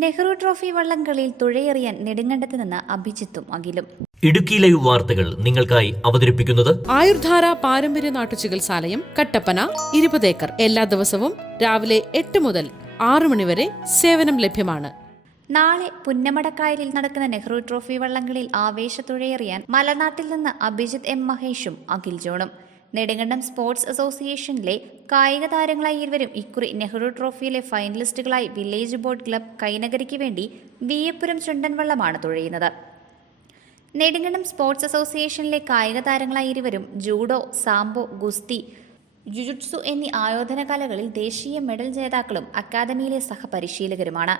Nehru trophy വള്ളംകളിയിൽ തുഴയെറിയാൻ നെടുങ്കണ്ടത്ത് നിന്ന് അഭിജിത്തും അഖിലും. Idukki live വാർത്തകൾ നിങ്ങൾക്കായി അവതരിപ്പിക്കുന്നത് ആയുർധാര പാരമ്പര്യ നാട്ടുചികിത്സാലയം കട്ടപ്പന ഇരുപത് ഏക്കർ. എല്ലാ ദിവസവും രാവിലെ എട്ട് മുതൽ ആറ് മണിവരെ സേവനം ലഭ്യമാണ്. നാളെ പുന്നമടക്കായലിൽ നടക്കുന്ന നെഹ്റു ട്രോഫി വള്ളംകളിയിൽ ആവേശ തുഴയെറിയാൻ മലനാട്ടിൽ നിന്ന് അഭിജിത്ത് എം മഹേഷും അഖിൽ ജോണും. നെടുങ്കണ്ടം സ്പോർട്സ് അസോസിയേഷനിലെ കായിക താരങ്ങളായി ഇരുവരും ഇക്കുറി നെഹ്റു ട്രോഫിയിലെ ഫൈനലിസ്റ്റുകളായി വില്ലേജ് ബോർഡ് ക്ലബ് കൈനഗരിക്ക് വേണ്ടി വിയപ്പുരം ചുണ്ടൻവള്ളമാണ് തുഴയുന്നത്. നെടുങ്കണ്ടം സ്പോർട്സ് അസോസിയേഷനിലെ കായിക താരങ്ങളായി ഇരുവരും ജൂഡോ സാംബോ ഗുസ്തി ജുജുട്സു എന്നീ ആയോധന കലകളിൽ ദേശീയ മെഡൽ ജേതാക്കളും അക്കാദമിയിലെ സഹപരിശീലകരുമാണ്.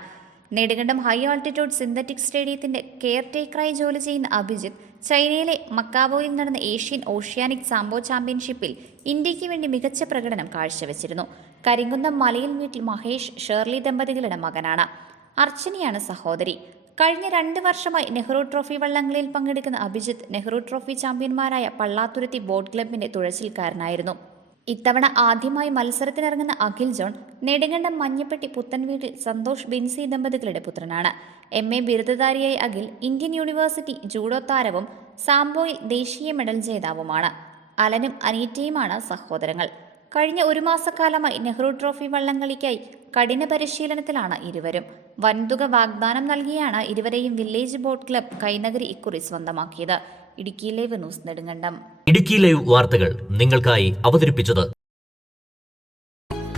നെടുങ്കണ്ടം ഹൈ ആൾട്ടിറ്റ്യൂഡ് സിന്തറ്റിക് സ്റ്റേഡിയത്തിന്റെ കെയർ ടേക്കറായി ജോലി ചെയ്യുന്ന അഭിജിത്ത് ചൈനയിലെ മക്കാബോയിൽ നടന്ന ഏഷ്യൻ ഓഷ്യാനിക് സാംബോ ചാമ്പ്യൻഷിപ്പിൽ ഇന്ത്യയ്ക്ക് വേണ്ടി മികച്ച പ്രകടനം കാഴ്ചവെച്ചിരുന്നു. കരിങ്കുന്നം മലയിൽ വീട്ടിൽ മഹേഷ് ഷേർലി ദമ്പതികളുടെ മകനാണ്. അർച്ചനയാണ് സഹോദരി. കഴിഞ്ഞ രണ്ട് വർഷമായി നെഹ്റു ട്രോഫി വള്ളംകളിയിൽ പങ്കെടുക്കുന്ന അഭിജിത്ത് നെഹ്റു ട്രോഫി ചാമ്പ്യന്മാരായ പള്ളാത്തുരുത്തി ബോട്ട് ക്ലബിന്റെ തുഴച്ചിൽക്കാരനായിരുന്നു. ഇത്തവണ ആദ്യമായി മത്സരത്തിനിറങ്ങുന്ന അഖിൽ ജോൺ നെടുങ്കണ്ടം മഞ്ഞപ്പെട്ടി പുത്തൻവീട്ടിൽ സന്തോഷ് ബിൻസി ദമ്പതികളുടെ പുത്രനാണ്. എം. എ. ബിരുദധാരിയായ അഖിൽ ഇന്ത്യൻ യൂണിവേഴ്സിറ്റി ജൂഡോ താരവും സാംബോയിൽ ദേശീയ മെഡൽ ജേതാവുമാണ്. അലനും അനീറ്റയുമാണ് സഹോദരങ്ങൾ. കഴിഞ്ഞ ഒരു മാസക്കാലമായി നെഹ്റു ട്രോഫി വള്ളംകളിക്കായി കഠിന പരിശീലനത്തിലാണ് ഇരുവരും. വൻതുക വാഗ്ദാനം നൽകിയാണ് ഇരുവരെയും വില്ലേജ് ബോട്ട് ക്ലബ് കൈനഗരി ഇക്കുറി സ്വന്തമാക്കിയത്. ഇടുക്കിയിലെ വിനൂസ് നെടുങ്കണ്ടം. ഇടുക്കി ലൈവ് വാർത്തകൾ നിങ്ങൾക്കായി അവതരിപ്പിച്ചത്.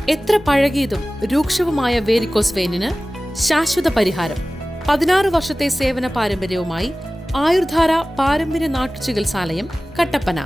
എത്ര പഴകിയതും രൂക്ഷവുമായ വേരിക്കോസ് വെയിനിന് ശാശ്വത പരിഹാരം. പതിനാറ് വർഷത്തെ സേവന പാരമ്പര്യവുമായി ആയുർധാര പാരമ്പര്യ നാട്ടുചികിത്സാലയം കട്ടപ്പന.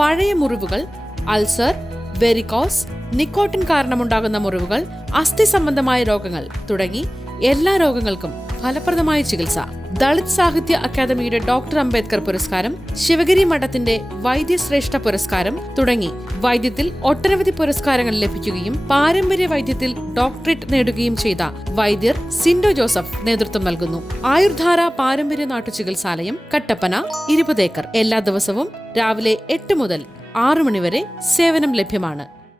പഴയ മുറിവുകൾ അൾസർ വെരിക്കോസ് നിക്കോട്ടിൻ കാരണമുണ്ടാകുന്ന മുറിവുകൾ അസ്ഥി സംബന്ധമായ രോഗങ്ങൾ തുടങ്ങി എല്ലാ രോഗങ്ങൾക്കും ഫലപ്രദമായ ചികിത്സ. ദളിത് സാഹിത്യ അക്കാദമിയുടെ ഡോക്ടർ അംബേദ്കർ പുരസ്കാരം ശിവഗിരി മഠത്തിന്റെ വൈദ്യശ്രേഷ്ഠ പുരസ്കാരം തുടങ്ങി. വൈദ്യത്തിൽ ഒട്ടനവധി പുരസ്കാരങ്ങൾ ലഭിക്കുകയും പാരമ്പര്യ വൈദ്യത്തിൽ ഡോക്ടറേറ്റ് നേടുകയും ചെയ്ത വൈദ്യർ സിൻഡോ ജോസഫ് നേതൃത്വം നൽകുന്നു. ആയുർധാര പാരമ്പര്യ നാട്ടുചികിത്സാലയം കട്ടപ്പന ഇരുപത് ഏക്കർ. എല്ലാ ദിവസവും രാവിലെ എട്ട് മുതൽ ആറു മണിവരെ സേവനം ലഭ്യമാണ്.